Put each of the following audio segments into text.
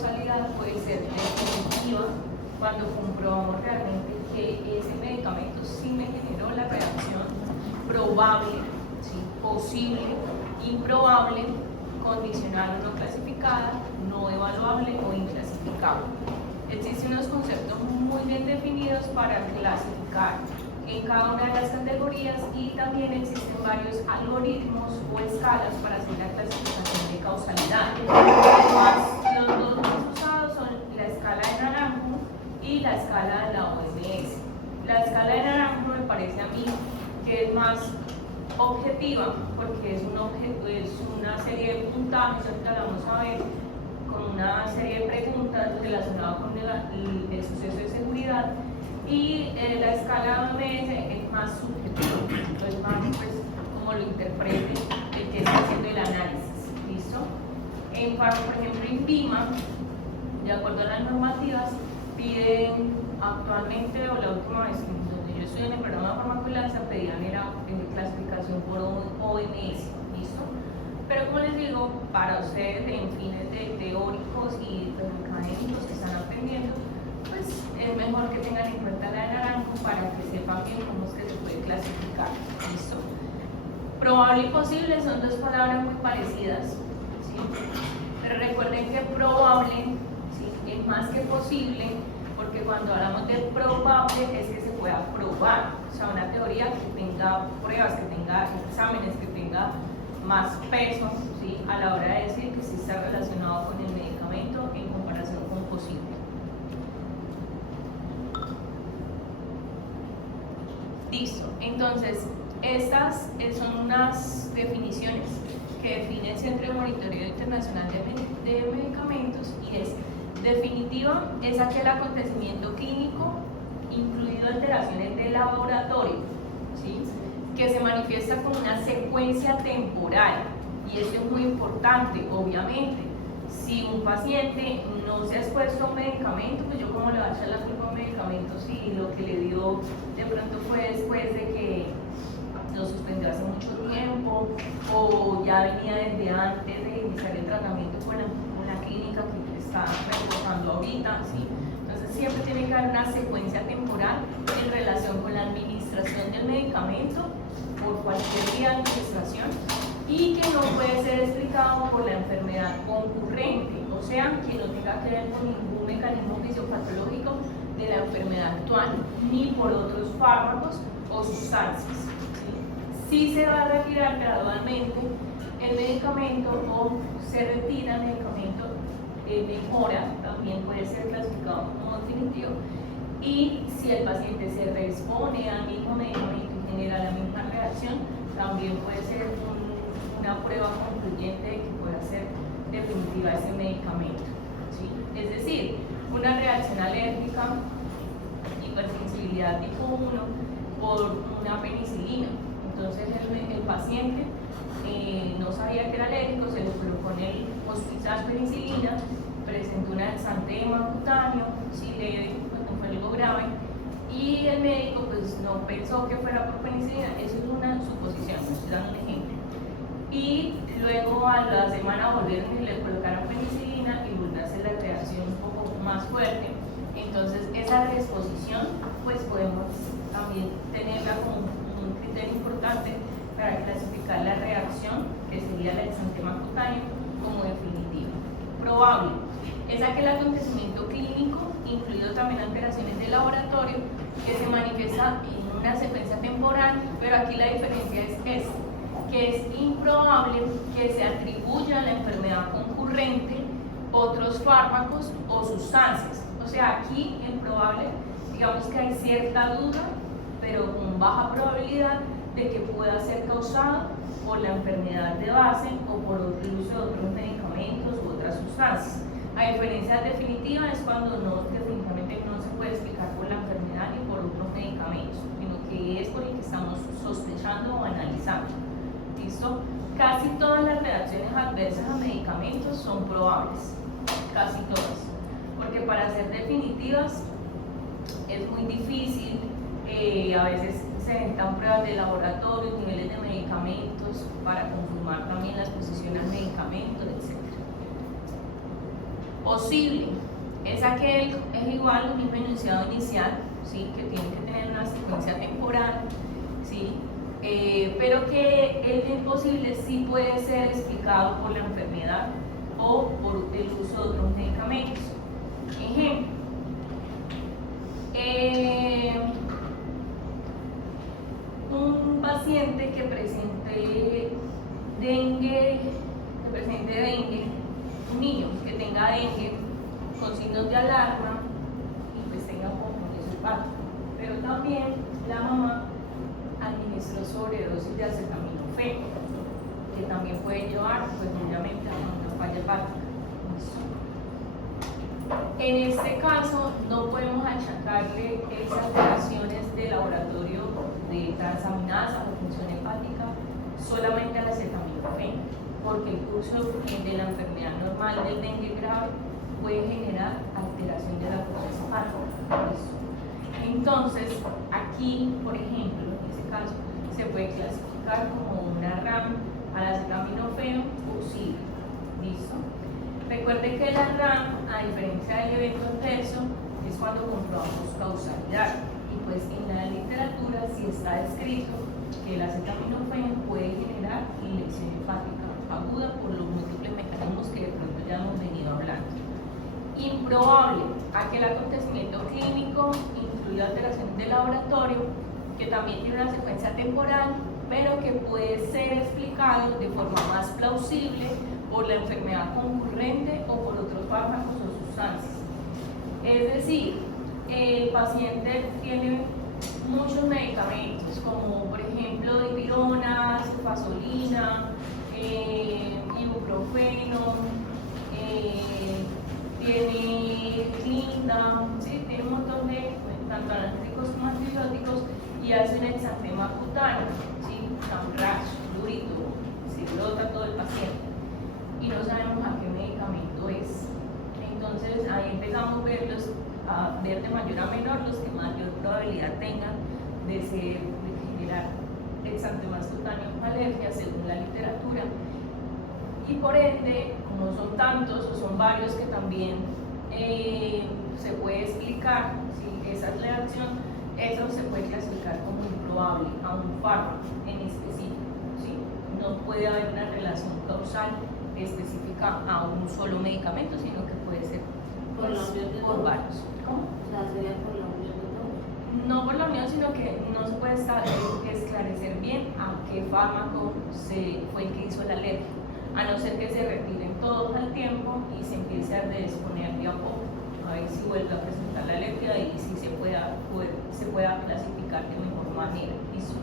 causalidad puede ser definitiva cuando comprobamos realmente que ese medicamento sí me generó la reacción probable, ¿sí? Posible, improbable, condicional o no clasificada, no evaluable o inclasificable. Existen unos conceptos muy bien definidos para clasificar en cada una de las categorías y también existen varios algoritmos o escalas para hacer la clasificación de causalidad. Los dos más usados son la escala de Naranjo y la escala de la OMS. La escala de Naranjo me parece a mí que es más objetiva porque es una serie de puntajes, ahorita la vamos a ver, con una serie de preguntas relacionadas con el suceso de seguridad, y la escala OMS es más subjetiva, es más pues, como lo interprete el que está haciendo el análisis. ¿Listo? Por ejemplo, en PIMA, de acuerdo a las normativas, piden actualmente, o la última vez donde yo estoy en el programa de farmacovigilancia, pedían era clasificación por OMS. ¿Listo? Pero como les digo, para ustedes en fines de teóricos y académicos que están aprendiendo, pues es mejor que tengan en cuenta la de Naranjo para que sepan bien cómo es que se puede clasificar. ¿Listo? Probable y posible son dos palabras muy parecidas, ¿sí? Pero recuerden que probable, ¿sí?, es más que posible, porque cuando hablamos de probable es que se pueda probar, o sea, una teoría que tenga pruebas, que tenga exámenes, que tenga más peso, ¿sí?, a la hora de decir que sí está relacionado con el medicamento en comparación con posible. Listo, entonces estas son unas definiciones que define el Centro de Monitoreo Internacional de Medicamentos, y es: definitiva es aquel acontecimiento clínico, incluido alteraciones de laboratorio, ¿sí?, que se manifiesta con una secuencia temporal, y esto es muy importante. Obviamente, si un paciente no se ha expuesto a un medicamento, pues yo como le voy a echar la culpa a un medicamento si lo que le dio de pronto fue después de que lo suspendió hace mucho tiempo, o ya venía desde antes de iniciar el tratamiento con la clínica que está reportando ahorita, ¿sí? Entonces siempre tiene que haber una secuencia temporal en relación con la administración del medicamento por cualquier vía de administración, y que no puede ser explicado por la enfermedad concurrente, o sea, que no tenga que ver con ningún mecanismo fisiopatológico de la enfermedad actual, ni por otros fármacos o sustancias. Sí se va a retirar gradualmente el medicamento, o se retira el medicamento, mejora, también puede ser clasificado como definitivo, y si el paciente se reexpone al mismo medicamento y genera la misma reacción, también puede ser una prueba concluyente de que pueda ser definitiva ese medicamento, ¿sí? Es decir, una reacción alérgica, hipersensibilidad tipo 1 por una penicilina. Entonces el paciente no sabía que era alérgico, se le colocó en el hospital penicilina, presentó un exantema cutáneo, sí, leve, no fue algo grave, y el médico pues no pensó que fuera por penicilina. Eso es una suposición, estoy dando un ejemplo. Y luego a la semana volvieron y le colocaron penicilina y volvió a hacer la reacción un poco más fuerte. Entonces esa reexposición pues podemos también tenerla como un criterio importante para clasificar la reacción, que sería el exantema cutáneo, como definitiva. Probable es aquel acontecimiento clínico, incluido también alteraciones de laboratorio, que se manifiesta en una secuencia temporal, pero aquí la diferencia es esta, que es improbable que se atribuya a la enfermedad concurrente otros fármacos o sustancias. O sea, aquí en probable, digamos que hay cierta duda, pero con baja probabilidad de que pueda ser causado por la enfermedad de base o por el uso de otros medicamentos u otras sustancias. A diferencia definitiva es cuando definitivamente no se puede explicar por la enfermedad ni por otros medicamentos, sino que es por el que estamos sospechando o analizando. ¿Listo? Casi todas las reacciones adversas a medicamentos son probables, casi todas, porque para ser definitivas es muy difícil. A veces se necesitan pruebas de laboratorio, niveles de medicamentos para confirmar también la exposición al medicamento, etc. Posible es igual al mismo enunciado inicial, ¿sí? Que tiene que tener una secuencia temporal, ¿sí? Pero que el bien posible sí puede ser explicado por la enfermedad o por el uso de otros medicamentos. Ejemplo, un paciente que presente dengue, un niño que tenga dengue con signos de alarma y pues tenga confundido su parto, pero también la mamá administró sobredosis de acetaminofén, que también puede llevar pues obviamente a una falla hepática. En este caso no podemos achacarle esas alteraciones de laboratorio de transaminasa o función hepática solamente al acetaminofén, porque el curso de la enfermedad normal del dengue grave puede generar alteración de la función hepática. Entonces, aquí, por ejemplo, en este caso, se puede clasificar como una RAM al acetaminofén posible. ¿Listo? Recuerde que la RAM, a diferencia del evento adverso, es cuando comprobamos causalidad. Y pues en la literatura sí está descrito que el acetaminofén puede generar inyección hepática aguda por los múltiples mecanismos que de pronto ya hemos venido hablando. Improbable, aquel acontecimiento clínico incluye alteraciones de laboratorio, que también tiene una secuencia temporal, pero que puede ser explicado de forma más plausible por la enfermedad concurrente o por otros fármacos o sustancias. Es decir, el paciente tiene muchos medicamentos, como por ejemplo dipirona, sulfasolina, ibuprofeno, tiene clinda, ¿sí? Tiene un montón de tanto analgésicos como antibióticos y hace un exantema cutáneo, ¿sí? Un rash, durito, se brota todo el paciente y no sabemos a qué medicamento es. Entonces ahí empezamos a ver de mayor a menor los que mayor probabilidad tengan de generar exantemas cutáneos con alergia según la literatura. Y por ende, como son tantos o son varios que también se puede explicar, ¿sí? Esa reacción, eso se puede clasificar como improbable a un fármaco en específico, ¿sí? No puede haber una relación causal específica a un solo medicamento, sino que puede ser por varios. ¿Cómo? O sea, sería por la unión de todo. No por la unión, sino que no se puede esclarecer bien a qué fármaco fue el que hizo la alergia, a no ser que se retiren todos al tiempo y se empiece a redisponer de a poco, a ver si vuelve a presentar la alergia y si se pueda clasificar de mejor manera. ¿Listo?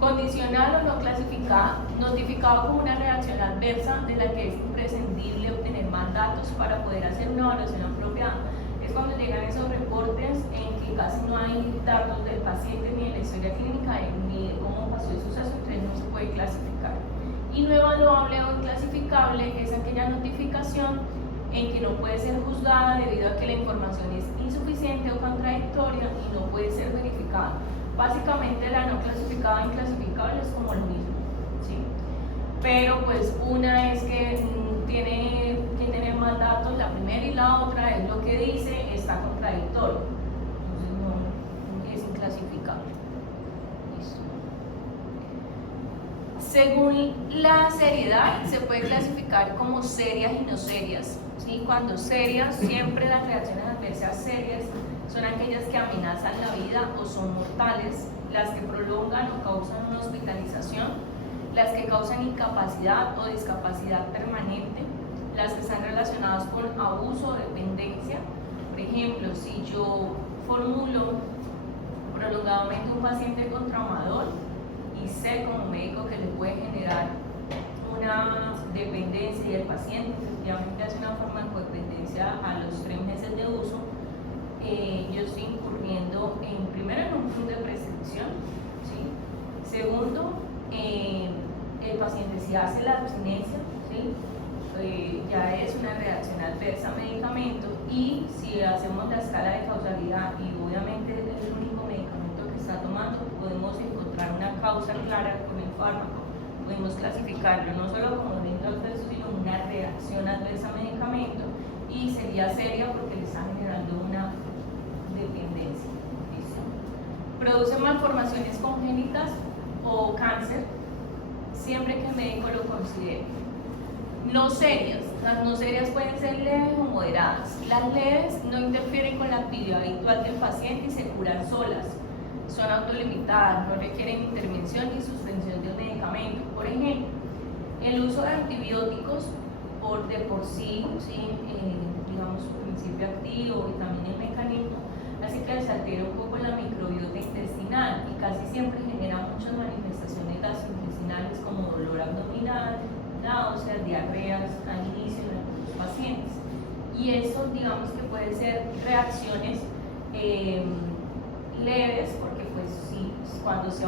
Condicional o no clasificada, notificado como una reacción adversa de la que es imprescindible obtener más datos para poder hacer una evaluación apropiada. Es cuando llegan esos reportes en que casi no hay datos del paciente ni de la historia clínica ni de cómo pasó el suceso, entonces no se puede clasificar. Y no evaluable o inclasificable es aquella notificación en que no puede ser juzgada debido a que la información es insuficiente o contradictoria y no puede ser verificada. Básicamente la no clasificada e inclasificable es como lo mismo, ¿sí? Pero pues una es que tiene que tener más datos, la primera, y la otra es lo que dice está contradictorio, entonces no es inclasificable. Listo. Según la seriedad se puede clasificar como serias y no serias, ¿sí? Cuando serias, siempre las reacciones adversas serias son aquellas que amenazan la vida o son mortales, las que prolongan o causan una hospitalización, las que causan incapacidad o discapacidad permanente, las que están relacionadas con abuso o dependencia. Por ejemplo, si yo formulo prolongadamente un paciente con traumador y sé como médico que le puede generar una dependencia y el paciente efectivamente hace una forma de codependencia a los 3 meses de uso, yo estoy incurriendo primero en un punto de prescripción, ¿sí? Segundo, el paciente si hace la abstinencia, ¿sí? Ya es una reacción adversa a medicamento, y si hacemos la escala de causalidad y obviamente es el único medicamento que está tomando, podemos encontrar una causa clara con el fármaco, podemos clasificarlo no solo como un evento adverso, sino una reacción adversa a medicamento, y sería sería seria porque le está generando una dependencia. ¿Listo? Produce malformaciones congénitas o cáncer, siempre que el médico lo considere. No serias. Las no serias pueden ser leves o moderadas. Las leves no interfieren con la actividad habitual del paciente y se curan solas. Son autolimitadas, no requieren intervención ni suspensión del medicamento. Por ejemplo, el uso de antibióticos de por sí, digamos su principio activo y también el mecanismo, hace que se altere un poco la microbiota intestinal y casi siempre genera muchas manifestaciones gastrointestinales como dolor abdominal, náuseas, diarreas al inicio en algunos pacientes. Y eso, digamos que puede ser reacciones leves, porque pues sí, cuando se